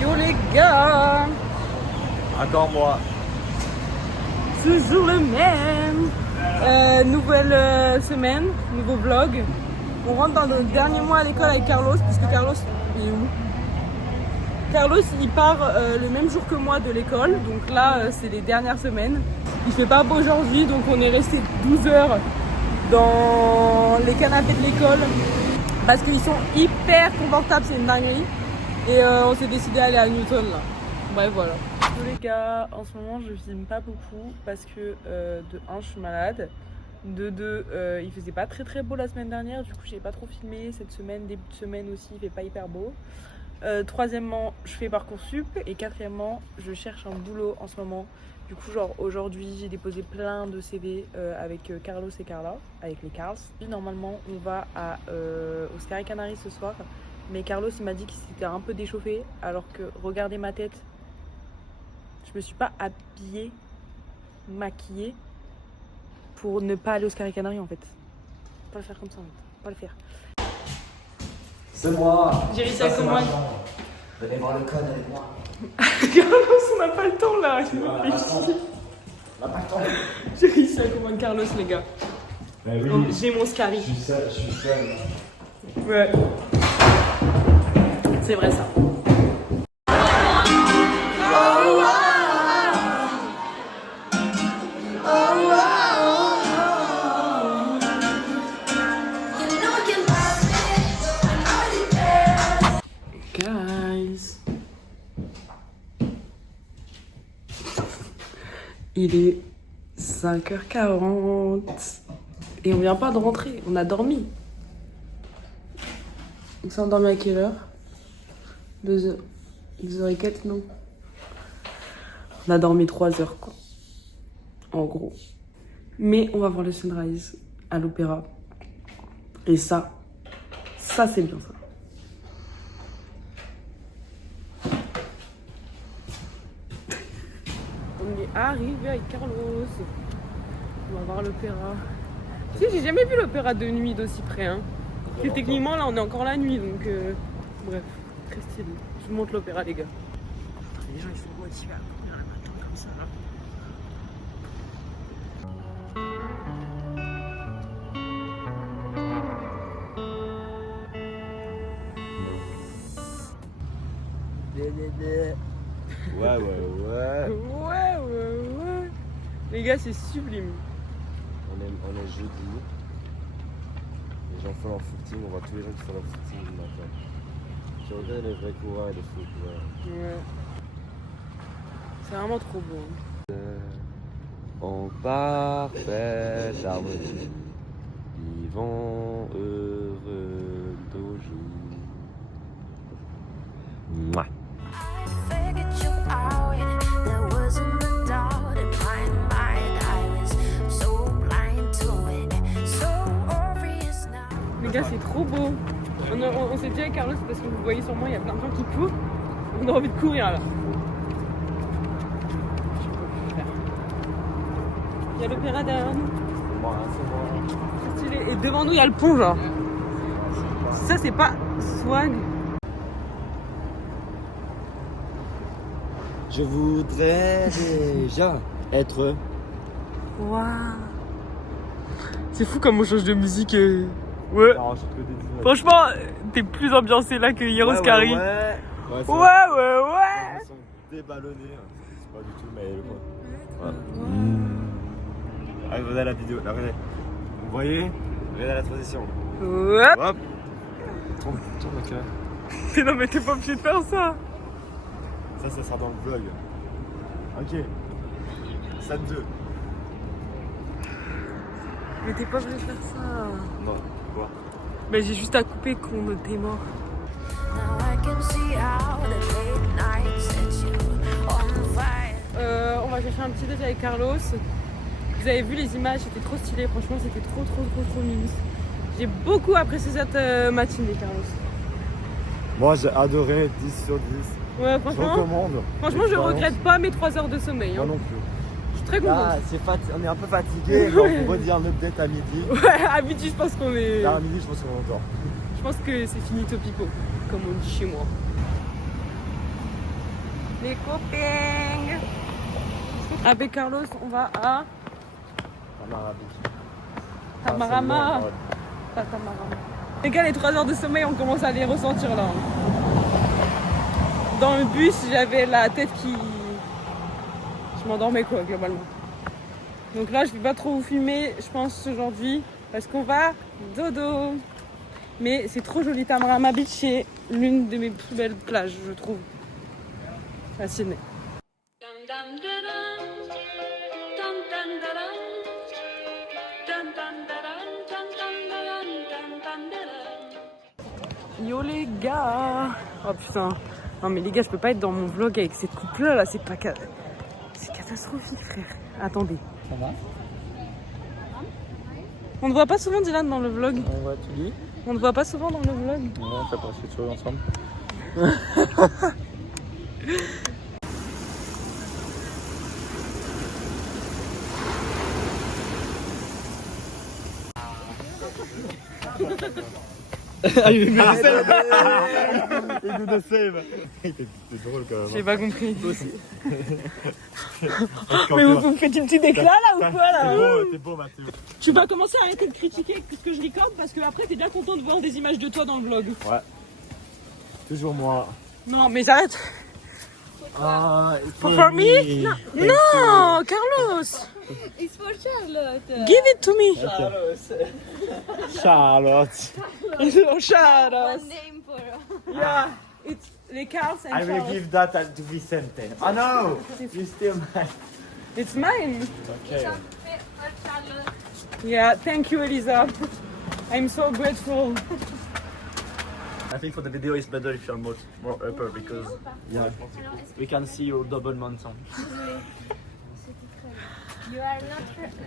Yo les gars, Encore moi. toujours le même. Nouvelle semaine, nouveau vlog. On rentre dans le dernier mois à l'école avec Carlos, puisque Carlos, il est où? Carlos, il part le même jour que moi de l'école, donc là, c'est les dernières semaines. Il fait pas beau aujourd'hui, donc on est resté 12 heures dans les canapés de l'école, parce qu'ils sont hyper confortables, c'est une dinguerie. Et on s'est décidé d'aller à Newton là. Bref, voilà. Tous les gars, en ce moment je filme pas beaucoup parce que de 1 je suis malade, de 2 il faisait pas très beau la semaine dernière, du coup j'ai pas trop filmé cette semaine, début de semaine aussi il fait pas hyper beau. Troisièmement, je fais Parcoursup et quatrièmement, je cherche un boulot en ce moment. Du coup, genre aujourd'hui, j'ai déposé plein de CV avec Carlos et Carla, avec les Carls. Normalement, on va au Sky Canary ce soir, mais Carlos il m'a dit qu'il s'était un peu déchauffé, alors que regardez ma tête, je me suis pas habillée, maquillée pour ne pas aller au Sky Canary en fait. Pas le faire comme ça en fait, pas le faire. C'est moi. J'ai réussi à commander. Venez voir le code avec moi. Carlos, on n'a pas le temps là. Il me fait chier. On n'a pas le temps. J'ai réussi à commander Carlos, les gars. Bah oui. Donc, j'ai mon Scary. Je suis seul. Ouais. C'est vrai ça. Guys. Il est 5h40 et on vient pas de rentrer, on a dormi. On s'est endormi à quelle heure? 2h. 2h04, non. On a dormi 3 heures quoi. En gros. Mais on va voir le sunrise à l'opéra. Et ça c'est bien ça. On est arrivé avec Carlos. On va voir l'opéra. Tu sais, j'ai jamais vu l'opéra de nuit d'aussi près. Hein. Que techniquement, là, on est encore la nuit, donc bref, très stylé. Je vous montre l'opéra, les gars. Les gens, ils sont motivés à courir le matin comme ça, là. Ouais. Ouais. Les gars, c'est sublime. On est jeudi. Les gens font leur footing, on voit tous les gens qui font leur footing le matin. Je regarde les vrais coureurs et les faux coureurs. Ouais. C'est vraiment trop beau. En parfaite harmonie, vivant heureux d'aujourd'hui. Mouah. Les gars, c'est trop beau. On s'est dit avec Carlos parce que vous voyez sur moi, il y a plein de gens qui courent. On a envie de courir là. Il y a l'opéra derrière nous. C'est moi. C'est stylé. Et devant nous, il y a le pont, genre. Ça, c'est pas swag. Je voudrais déjà être. Waouh. C'est fou comme on change de musique. Ouais. Non, je trouve que des images. Franchement, t'es plus ambiancé là que hier au Scary. Ouais. Ouais. Ils sont déballonnés. C'est pas du tout, mais ouais. Ah, regardez la vidéo, là, regardez. Vous voyez? Regardez la transition. Hop. Hop. Tourne le cœur. Mais non, mais t'es pas obligé de faire ça. Ça sera dans le vlog. Ok. Stade 2. Mais t'es pas obligé de faire ça. Non, quoi? Mais j'ai juste à couper qu'on t'es mort. On va chercher un petit déj avec Carlos. Vous avez vu les images, c'était trop stylé, franchement c'était trop mimi. J'ai beaucoup apprécié cette matinée, Carlos. Moi j'ai adoré, 10 sur 10. Ouais, Je franchement, recommande. je regrette pas mes 3 heures de sommeil. Hein. Moi non plus. Je suis très contente. Là, on est un peu fatigué, mais on peut redire un update à midi. Ouais, à midi, je pense qu'on est. Là, à midi, je pense qu'on endort. Je pense que c'est fini topico, comme on dit chez moi. Les copains. Avec Carlos, on va à Tamarama. Pas Tamarama. Les gars, les 3 heures de sommeil, on commence à les ressentir là. Dans le bus, j'avais la tête qui... Je m'endormais quoi, globalement. Donc là, je vais pas trop vous filmer, je pense, aujourd'hui, parce qu'on va dodo. Mais c'est trop joli, Tamarama Beach, c'est l'une de mes plus belles plages, je trouve. À Sydney. Yo les gars. Oh putain. Non mais les gars, je peux pas être dans mon vlog avec cette coupe là, c'est pas... C'est catastrophique frère. Attendez. Ça va? On ne voit pas souvent Dylan dans le vlog. On voit tout dit. On ne voit pas souvent dans le vlog. Ouais, ça passe toujours ensemble. Il nous save. C'est drôle quand même. J'ai pas compris. Mais vous me faites une petite éclat là ou quoi là? T'es beau Mathieu. Tu vas commencer à arrêter de critiquer ce que je recorde parce que après t'es bien content de voir des images de toi dans le vlog. Ouais. Toujours moi. Non mais j'arrête. For me? Non, Carlos. It's for Charlotte. Give it to me. Charlotte. Oh, Charlotte. One name for Yeah, it's the Carls and I will Charles. give that to Vicente. Oh no! You still mine. It's mine. Okay. for Charlotte. Yeah, thank you, Elisa. I'm so grateful. I think for the video it's better if you're more upper because we can see your double mountain. You are not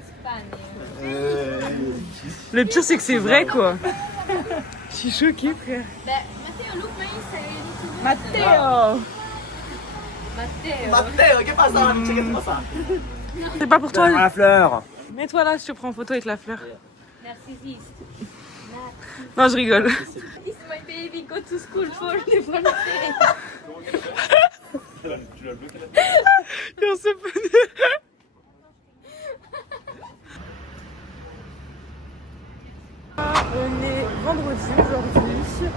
Spanish. Le pire, c'est que c'est vrai, quoi. Je suis choquée, frère. Matteo, look my Instagram. Matteo. Matteo. Matteo, che passa? Che passa? C'est pas pour toi. La fleur. Mets-toi là, je te prends en photo avec la fleur. Narcissiste. Non, je rigole. Is my baby go to school for the first day? Et on se peut... On est vendredi aujourd'hui.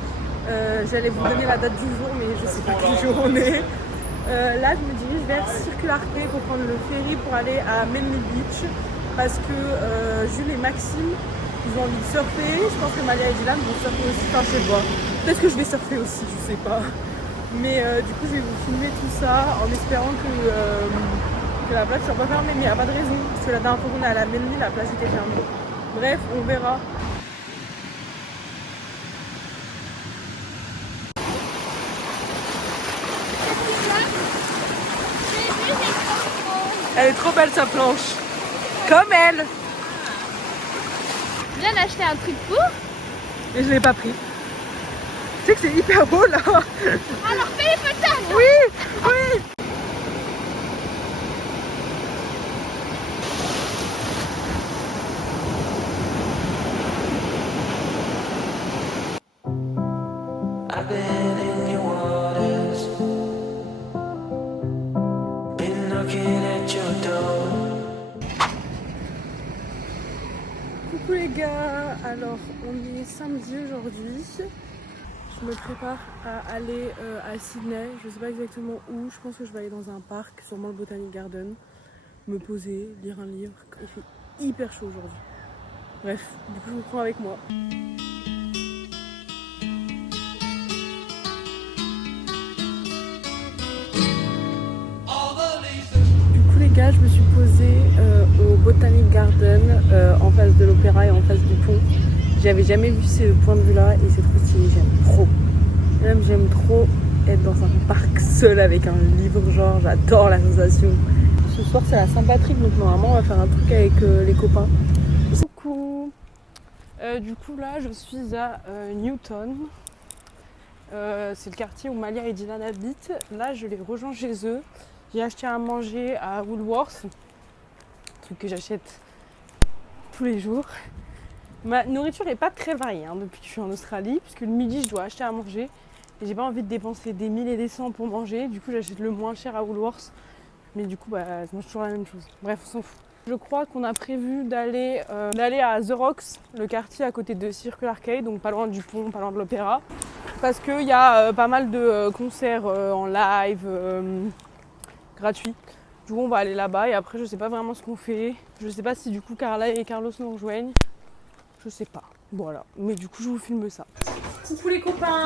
J'allais vous donner la date du jour, mais je sais pas quel jour on est. Là, je me dirige vers Circular Quay pour prendre le ferry pour aller à Manly Beach parce que Jules et Maxime, ils ont envie de surfer. Je pense que Malia et Dylan vont surfer aussi. Enfin, je sais pas. Peut-être que je vais surfer aussi, je sais pas. Mais du coup, je vais vous filmer tout ça en espérant que la plage soit pas fermée. Mais il n'y a pas de raison parce que la dernière fois qu'on est à la Manly, la plage était fermée. Bref, on verra. Elle est trop belle sa planche. Comme elle. Viens acheter un truc pour. Et je l'ai pas pris. Tu sais que c'est hyper beau là. Alors fais les photos. Oui, oui. I've been in your waters, been knocking at your door. Coucou les gars, alors on est samedi aujourd'hui. Je me prépare à aller à Sydney, je sais pas exactement où, je pense que je vais aller dans un parc, sûrement le Botanic Garden, me poser, lire un livre, il fait hyper chaud aujourd'hui. Bref, du coup je vous prends avec moi. Du coup les gars, je me suis posée au Botanic Garden en face de l'opéra et en face du pont. J'avais jamais vu ce point de vue là et c'est trop stylé, j'aime trop. Même j'aime trop être dans un parc seul avec un livre, genre j'adore la sensation. Ce soir c'est la Saint-Patrick donc normalement on va faire un truc avec les copains. Coucou. Du coup là je suis à Newton. C'est le quartier où Malia et Dylan habitent. Là je les rejoins chez eux. J'ai acheté à manger à Woolworths, un truc que j'achète tous les jours. Ma nourriture n'est pas très variée depuis que je suis en Australie, puisque le midi je dois acheter à manger Et j'ai pas envie de dépenser des 1000 et des 100 pour manger. Du coup, j'achète le moins cher à Woolworths. Mais du coup, bah, je mange toujours la même chose. Bref, on s'en fout. Je crois qu'on a prévu d'aller à The Rocks, le quartier à côté de Circular Quay, donc pas loin du pont, pas loin de l'opéra. Parce qu'il y a pas mal de concerts en live gratuits. Du coup, on va aller là-bas et après, je sais pas vraiment ce qu'on fait. Je sais pas si du coup Carla et Carlos nous rejoignent. Je sais pas. Voilà. Mais du coup, je vous filme ça. Coucou les copains.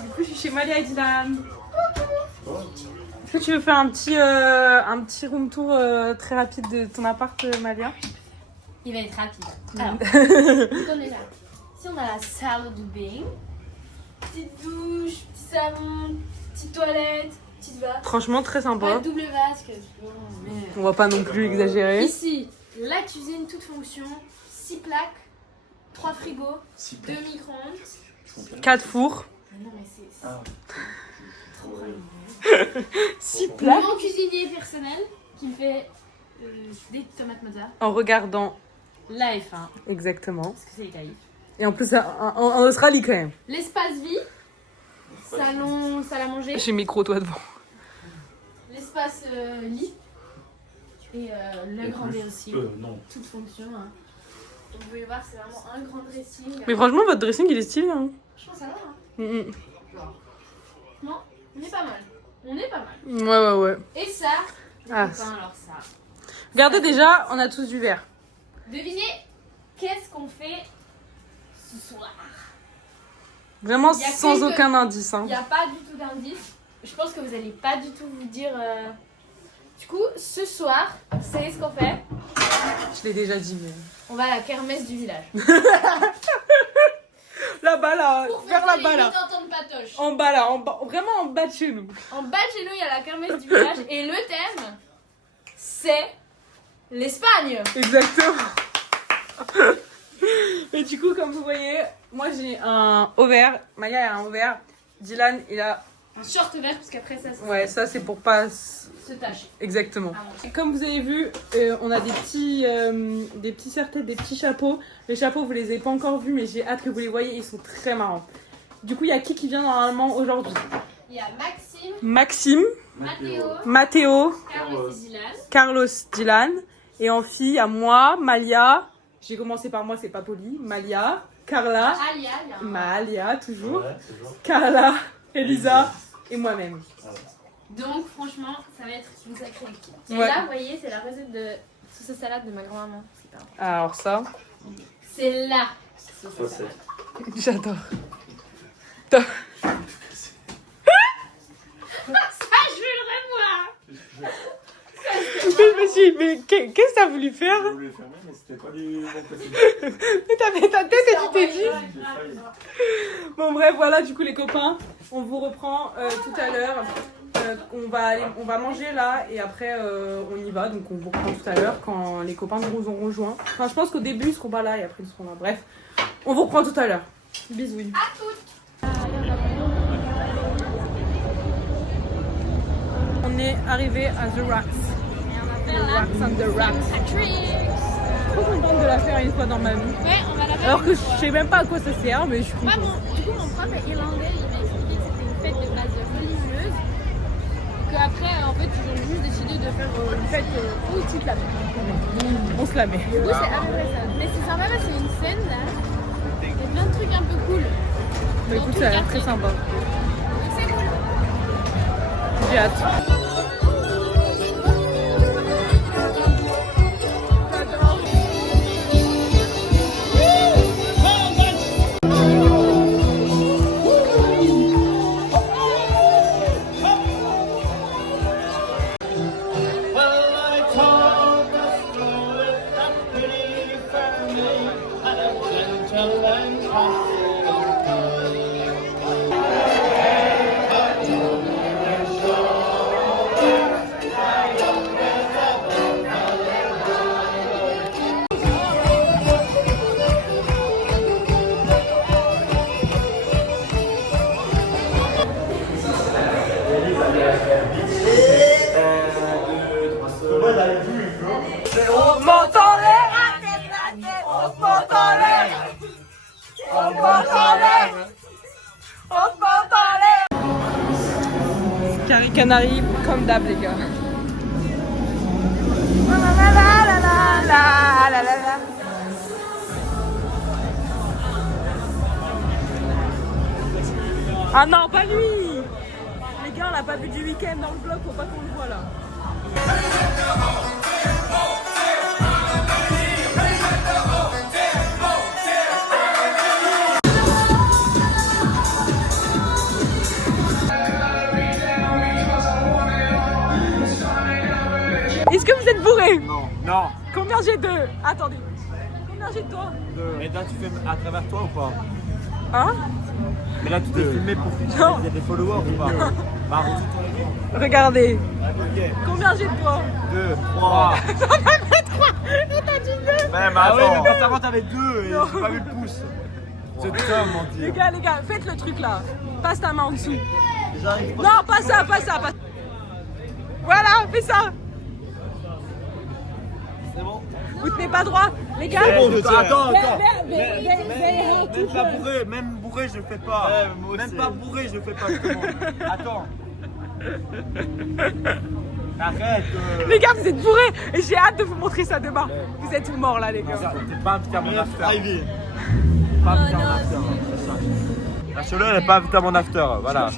Du coup, je suis chez Malia et Dylan. Est-ce que tu veux faire un petit room tour très rapide de ton appart, Malia? Il va être rapide. Alors, donc on est là. Ici, on a la salle de bain. Petite douche, petit salon, petite toilette, petite vasque. Franchement, très sympa. Pas de double vasque. On va pas non plus exagérer. Ici, la cuisine, toute fonction. 6 plaques, 3 frigos, 2 micro-ondes. 4 fours. Mais non, mais c'est... 6 plats. Mon cuisinier personnel qui me fait des tomates mozza. En regardant. La F1. Exactement. Parce que c'est Italie. Et en plus, en Australie quand même. L'espace vie. Salon, salle à manger. J'ai micro, toi devant. L'espace lit. Et le grand dressing. Non. Toute fonction. Hein. Vous pouvez voir, c'est vraiment un grand dressing. Mais franchement, votre dressing, il est stylé. Hein. Je pense que ça va. Hein. Mm. Non, on est pas mal. On est pas mal. Ouais. Et ça, Ah. copains, alors ça. Regardez déjà, on a tous du vert. Devinez, qu'est-ce qu'on fait ce soir? Vraiment Il y a sans quelques- aucun indice. Hein. Il n'y a pas du tout d'indice. Je pense que vous allez pas du tout vous dire. Du coup, ce soir, vous savez ce qu'on fait? Je l'ai déjà dit. Mais... On va à la kermesse du village. Là-bas, là. Pour Vers fêter là-bas, les là. 80 ans de Patoche. En bas, là. Vraiment en bas de chez nous. En bas de chez nous, il y a la kermesse du village. Et le thème, c'est l'Espagne. Exactement. Et du coup, comme vous voyez, moi j'ai un haut vert. Maya a un haut vert. Dylan, il a... Un short vert, parce qu'après ça, Ouais, ça c'est pour pas... se tâche. Exactement. Et comme vous avez vu, on a des petits serre-têtes, des petits chapeaux. Les chapeaux, vous les avez pas encore vus, mais j'ai hâte que vous les voyez. Ils sont très marrants. Du coup, il y a qui vient normalement aujourd'hui? Il y a Maxime, Maxime, Mathéo, Mathéo, Carlos et Dylan. Carlos, Dylan. Et en fille, à moi, Malia. J'ai commencé par moi, c'est pas poli. Malia, Carla, Alia, il y a un... Malia, toujours. Ouais, toujours. Carla, Elisa et moi-même. Donc, franchement, ça va être une sacrée équipe. Et Ouais. là, vous voyez, c'est la recette de sauce salade de ma grand-maman. C'est pas vrai. Alors ça, C'est la sauce Ça, salade. j'adore. Ça, je veux le revoir. Je me suis dit, mais qu'est-ce que t'as voulu faire? Je voulais fermer, mais c'était pas du bon côté. Mais t'avais ta tête et tu t'es dit. Bon bref, voilà, du coup les copains, on vous reprend tout à l'heure. On va manger là et après on y va, donc on vous reprend tout à l'heure quand les copains nous ont rejoints. Enfin, je pense qu'au début ils seront pas là et après ils seront là. Bref, on vous reprend tout à l'heure. Bisous. À toutes. On est arrivé à The Rocks. Et on va faire la Rocks and the Rocks. Patrick. Je suis trop contente de la faire une fois dans ma vie. Ouais, on va la faire. Alors que je sais même pas à quoi ça sert, mais je suis Moi, contente. du coup, mon prof irlandais, il m'a expliqué que c'était une fête de base religieuse. Et qu'après, en fait, ils ont juste décidé de faire une fête où tu te la mets. On se la met. Du coup, c'est à peu près ça. Mais c'est sympa parce qu'il y a une scène là. Il y a plein de trucs un peu cool. Bah écoute, ça a l'air très sympa. Donc c'est cool. J'ai hâte. On se porte en l'air. Canary, comme d'hab, les gars. Ah non, pas lui! Les gars, on l'a pas vu du week-end dans le vlog, faut pas qu'on le voit là. Est-ce que vous êtes bourré? Non. Combien j'ai de... Attendez. Combien j'ai de toi? Et là, tu fais à travers toi ou pas? Hein? Mais là, tu t'es filmé pour filmer. Non. Il y a des followers ou pas? Bah, redis ton nom. Regardez. Ok. Combien j'ai de toi? 2, 3. J'en avais 3. T'as dit 2. Même ah ouais, mais quand t'avais 2 et j'ai pas vu le pouce. C'est ça, mentir. Les gars, faites le truc là. Passe ta main en dessous. J'arrive pas. Non, pas ça. Voilà, fais ça. C'est bon. Vous tenez pas droit. Les gars. C'est bon, attends. Mais- Même bourré, je le fais pas. Même pas bourré, je le fais pas, justement. Attends. Arrête. Les gars, vous êtes bourrés. Et j'ai hâte de vous montrer ça demain. Vous êtes morts là, les gars. T'es pas invité à mon after. Pas invité à mon after. Lâche-le, elle n'est pas invitée à mon after. Voilà.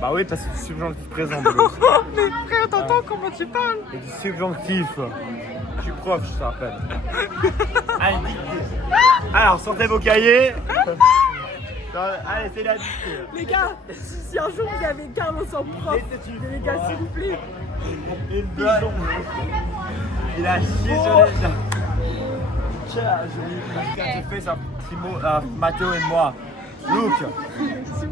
Bah oui, parce que c'est subjonctif présent. Oh, mais frère, t'entends comment tu parles? C'est du subjonctif. Je suis prof, je te rappelle. Allez, dictez. Alors, sortez vos cahiers. Allez, c'est la dictée. Les gars, si un jour vous avez Carlos en prof, les gars, s'il vous plaît. Une blague. Il a chié sur les gens. Tiens, j'ai fait ça, Mathéo et moi. Look,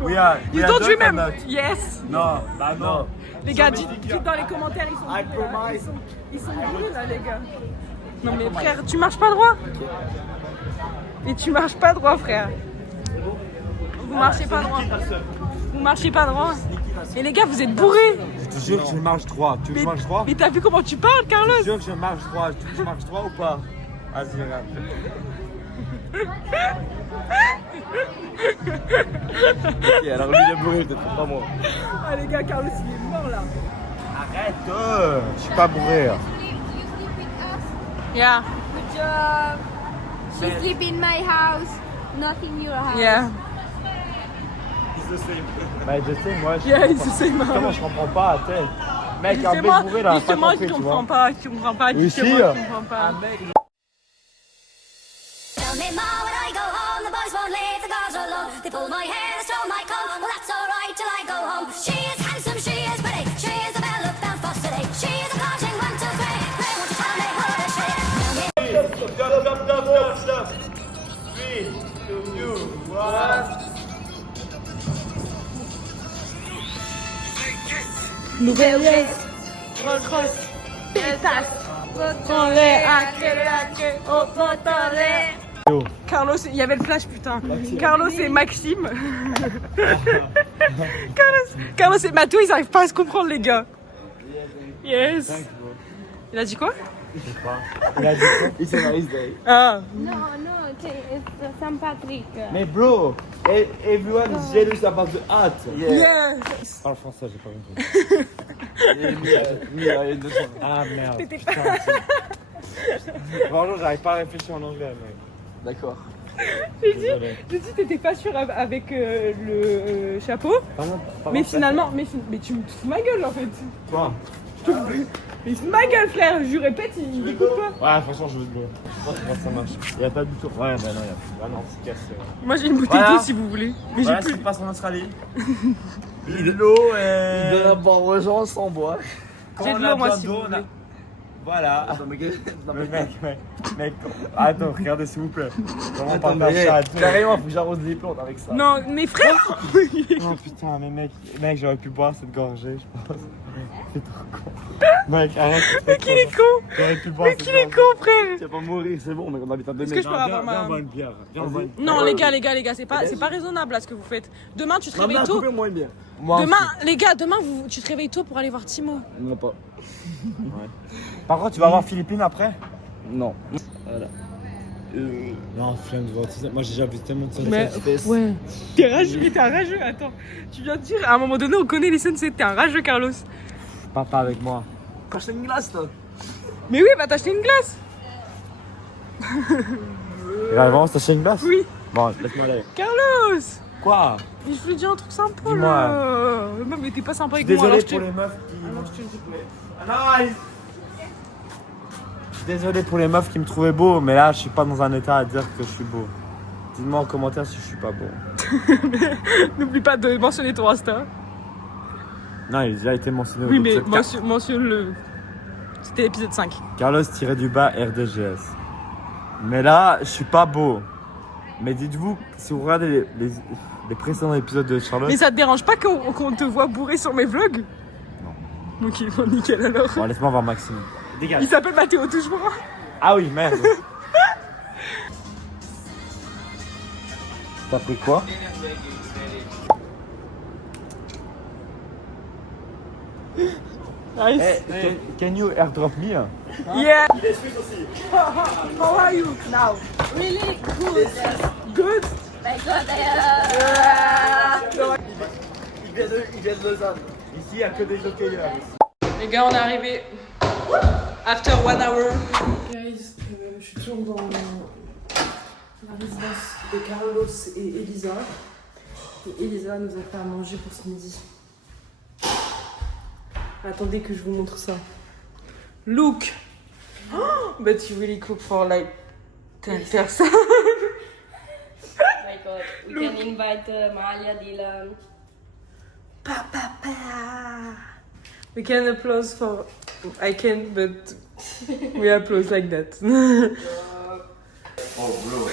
we are You don't done remember? or not? Yes. Non, bah non. Les gars, dites dans les commentaires, ils sont I bourrés, là. promise. Ils sont bourrés là, les gars. Non mais frère, tu marches pas droit. Et tu marches pas droit, frère. Vous marchez pas droit. Vous marchez pas droit. Et les gars, vous êtes bourrés. Je te jure que je marche droit. Tu veux que je marche droit? Mais t'as vu comment tu parles, Je Carlos? te jure que je marche droit. Tu veux que je marche droit ou pas? Vas-y, regarde. Ok, alors lui il est bourré, peut-être pas moi. Ah les gars, Carlos il est mort là. Arrête, je suis pas bourré. Yeah, Good job. She sleep in my house, not in your house. yeah, Bah je sais, moi je yeah, comprends c'est pas. Comment je comprends pas, tu sais. Mec, un mec Justement, bourré là, pas justement, compris, je tu comprends vois. pas, je comprends pas, Oui, justement, si. je comprends pas. Tell me more when I go home, the boys won't leave the girls alone. They pull my hair, they stole my coat, well that's alright till I go home. She is handsome, she is pretty, she is the belle of Belfast City. She is a flashing 1, 2, 3, Ray, won't you tell me who is she? Stop. 3, 2, 1. Nouvelle race, recross, pétasse, retourner à quel au motoré. Carlos, il y avait le flash putain. Carlos et Maxime. Carlos et Mathieu, ils arrivent pas à se comprendre les gars. Yes. Il a dit quoi? Il a dit quoi? It's a nice day. Ah. No, it's St. Patrick. Mais bro, everyone is jealous about the hat. Yes. Parle français, j'ai pas compris. Ah merde. T'étais pas. Bonjour, j'arrive pas à réfléchir en anglais, mec. D'accord. J'ai dit t'étais pas sûr avec le chapeau. Mais finalement, mais tu me fous ma gueule en fait. Quoi? Mais il se fout ma gueule frère, je lui répète, il écoute pas. Ouais, franchement, je veux de l'eau. Ça marche. Il y a pas de bouton. Ouais, bah non, il y a. Ah non, c'est cassé. Moi j'ai une bouteille Voilà. d'eau si vous voulez. Mais Voilà j'ai ce plus. qui passe en Australie. De l'eau et. Il donne à boire aux gens sans boire. J'ai de l'eau moi si vous voulez. Voilà. Non, mais Mec, attends, regardez s'il vous plaît. Comment attends, partage mais ça carrément, faut que j'arrose les plantes avec ça. Non, mais frère. Oh putain, mais mec, j'aurais pu boire cette gorgée, je pense. C'est trop con. Mec, arrête. Mais qu'il est con. J'aurais pu boire Mais qu'il est con frère. Tu vas pas mourir, c'est bon, on habite à 2 Est-ce que mètres. je peux avoir Viens, on ma... boit une bière. Viens, on boit une Non les gars, c'est pas raisonnable là ce que vous faites. Demain tu te réveilles tôt. Coupez-moi une bière. Demain, les gars, demain tu te réveilles tôt pour aller voir Timo. Non, pas. Par contre, tu vas voir Philippines après? Non. Voilà. Non, flemme de voir tout ça. Moi, j'ai déjà vu tellement de scènes Mais ouais. T'es rageux, attends. Tu viens de dire, à un moment donné, on connaît les Sensei, t'es un rageux, Carlos. Pas avec moi. T'as acheté une glace, toi? Mais oui, bah t'as acheté une glace. Et là, vraiment, t'as acheté une glace? Oui. Bon, laisse-moi aller. Carlos. Quoi? Mais je voulais dire un truc sympa, Dis-moi. là. Non, mais t'es pas sympa avec moi, Désolé alors je pour te... les meufs qui... Alors, je te le dis. Ah, nice. Désolé pour les meufs qui me trouvaient beau, mais là, je suis pas dans un état à dire que je suis beau. Dites-moi en commentaire si je suis pas beau. N'oublie pas de mentionner ton Insta. Non, il a déjà été mentionné au Oui, mais épisode 4. mentionne-le. C'était l'épisode 5. Carlos-du-bas RDGS. Mais là, je suis pas beau. Mais dites-vous, si vous regardez les précédents épisodes de Charlotte... Mais ça te dérange pas qu'on te voit bourré sur mes vlogs? Non. Ok, bon, nickel alors. Bon, laisse-moi voir Maxime. Dégage. Il s'appelle Mathéo, touche-moi. Ah oui, merde. T'as pris quoi? Nice. Hey, can you airdrop me? Yeah. How are you now? Really good. Good? My God, Il vient de Lausanne. Ici, il n'y a que des hockeyeurs. Les gars, on est arrivé. After 1 hour. Guys, je suis toujours dans la résidence de Carlos et Elisa. Et Elisa nous a fait à manger pour ce midi. Attendez que je vous montre ça. Look! Oh, but you really cook for like 10 person. My God, we can invite Malia, Dylan. We can applause for... I can, but we applause like that. Oh, bro.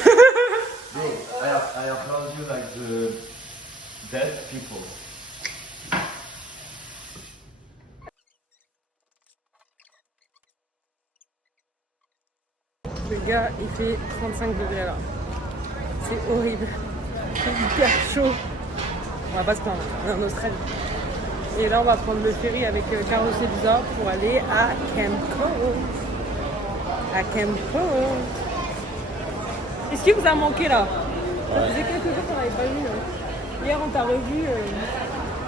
Bro, I applaud you like the dead people. Le gars, il fait 35 degrés là. C'est horrible. C'est hyper chaud. On va pas se plaindre, on est en Australie. Et là, on va prendre le ferry avec Carlos et Lisa pour aller à Camp Cove. À Camp Cove. Qu'est-ce qui vous a manqué là? Ça faisait quelques jours qu'on n'avait pas vu. Hier, on t'a revu.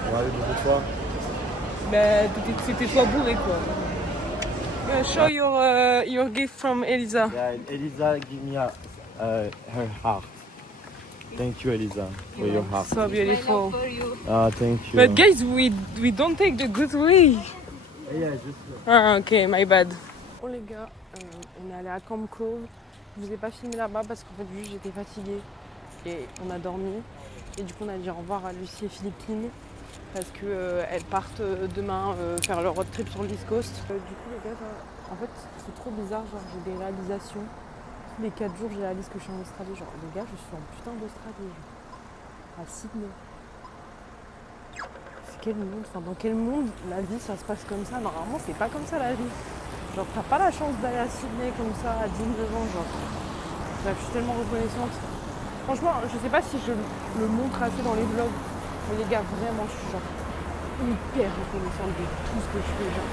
On va aller beaucoup de fois. Ben, c'était toi bourré quoi. Show your gift from Elisa. Yeah, Elisa, give me her heart. Thank you, Elisa, for your heart. So beautiful. Thank you. But guys, we don't take the good way. Yeah, just... Ah ok, my bad. Bon les gars, on est allé à Camp Cove. Je vous ai pas filmé là-bas parce qu'en fait juste j'étais fatiguée et on a dormi. Et du coup on a dit au revoir à Lucie et Philippine parce qu'elles partent demain faire leur road trip sur l'East Coast. Du coup les gars, en fait c'est trop bizarre, genre j'ai des réalisations. Tous les 4 jours je réalise que je suis en Australie. Genre les gars, je suis en putain d'Australie. Genre, à Sydney. C'est quel monde, enfin dans quel monde la vie ça se passe comme ça? Normalement c'est pas comme ça la vie. Genre t'as pas la chance d'aller à Sydney comme ça à 19 ans genre. Bref, je suis tellement reconnaissante. Franchement, je sais pas si je le montre assez dans les vlogs. Mais les gars, vraiment, je suis genre hyper reconnaissante de tout ce que je fais. Genre,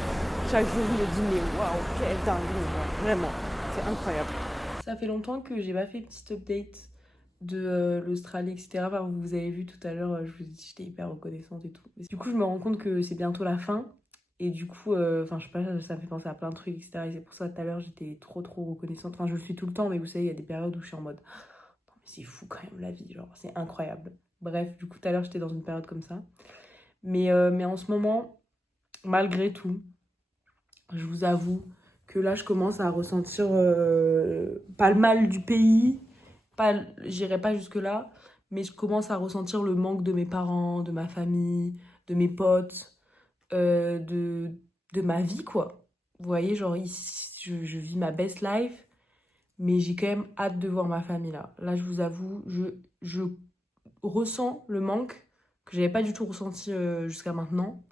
chaque jour je me dis mais waouh, quelle dinguerie, genre, vraiment, c'est incroyable. Ça fait longtemps que j'ai pas fait une petite update de l'Australie, etc. Enfin, vous avez vu tout à l'heure, je vous ai dit j'étais hyper reconnaissante et tout. Du coup, je me rends compte que c'est bientôt la fin. Et du coup, enfin, je sais pas, ça me fait penser à plein de trucs, etc. Et c'est pour ça tout à l'heure, j'étais trop reconnaissante. Enfin, je le suis tout le temps, mais vous savez, il y a des périodes où je suis en mode non, mais c'est fou quand même la vie, genre, c'est incroyable. Bref, du coup, tout à l'heure, j'étais dans une période comme ça. Mais en ce moment, malgré tout, je vous avoue que là, je commence à ressentir pas le mal du pays, j'irai pas jusque-là, mais je commence à ressentir le manque de mes parents, de ma famille, de mes potes, de ma vie, quoi. Vous voyez, genre, ici, je vis ma best life, mais j'ai quand même hâte de voir ma famille, là. Là, je vous avoue, je ressens le manque que j'avais pas du tout ressenti jusqu'à maintenant.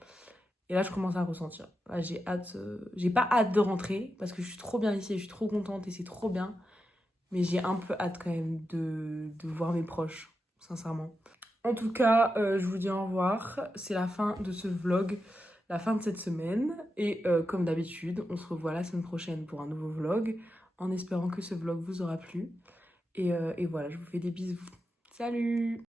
Et là, je commence à ressentir. Là, j'ai hâte. J'ai pas hâte de rentrer parce que je suis trop bien ici et je suis trop contente et c'est trop bien. Mais j'ai un peu hâte quand même de voir mes proches, sincèrement. En tout cas, je vous dis au revoir. C'est la fin de ce vlog, la fin de cette semaine. Et comme d'habitude, on se revoit la semaine prochaine pour un nouveau vlog. En espérant que ce vlog vous aura plu. Et voilà, je vous fais des bisous. Salut!